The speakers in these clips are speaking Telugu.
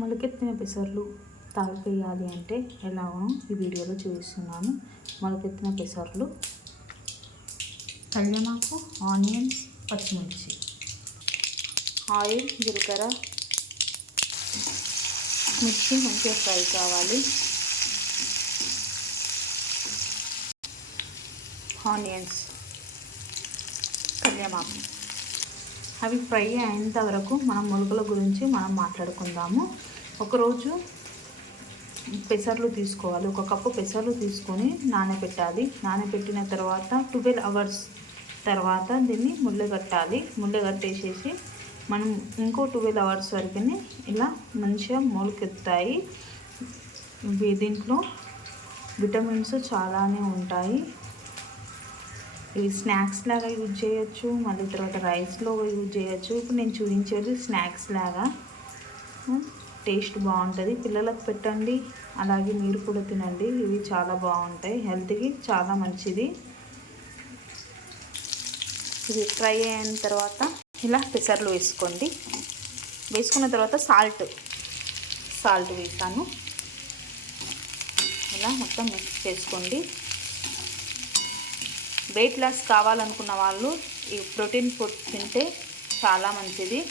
మొలకెత్తిన పెసర్లు తాగిపోయాలి అంటే ఎలాగో ఈ వీడియోలో చూపిస్తున్నాను. మొలకెత్తిన పెసర్లు కళ్ళమాకు ఆనియన్స్ పచ్చిమిర్చి ఆయిల్ జీలకర్ర మిర్చి మంచిగా ఫ్రై కావాలి. ఆనియన్స్ కళ్యామాకు అవి ఫ్రై అయ్యేంత వరకు మనం మొలకల గురించి మనం మాట్లాడుకుందాము. ఒకరోజు పెసర్లు తీసుకోవాలి. ఒక కప్పు పెసర్లు తీసుకొని నానబెట్టాలి. నానబెట్టిన తర్వాత ట్వెల్వ్ అవర్స్ తర్వాత దీన్ని ముళ్ళగట్టాలి ముళ్ళగట్టేసేసి మనం ఇంకో ట్వెల్వ్ అవర్స్ వరకు ఇలా మంచిగా మొలకెత్తాయి. దీంట్లో విటమిన్స్ చాలానే ఉంటాయి. ఇవి స్నాక్స్ లాగా యూజ్ చేయొచ్చు మళ్ళీ తర్వాత రైస్లో యూజ్ చేయొచ్చు. ఇప్పుడు నేను చూపించేది స్నాక్స్ లాగా. టేస్ట్ బాగుంటుంది. పిల్లలకు పెట్టండి అలాగే మీరు కూడా తినండి. ఇవి చాలా బాగుంటాయి. హెల్త్కి చాలా మంచిది. ఇది ఫ్రై అయిన తర్వాత ఇలా పెసర్లు వేసుకోండి. వేసుకున్న తర్వాత సాల్ట్ సాల్ట్ వేస్తాను ఇలా మొత్తం మిక్స్ చేసుకోండి. వెయిట్ లాస్ కావాలనుకున్న వాళ్ళు ఈ ప్రోటీన్ ఫుడ్ తింటే చాలా మంచిది.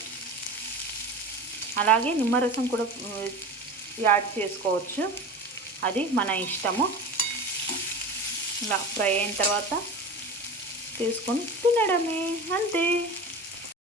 అలాగే నిమ్మరసం కూడా యాడ్ చేసుకోవచ్చు. అది మన ఇష్టము. ఇలా ఫ్రై అయిన తర్వాత తీసుకొని తినడమే అంతే.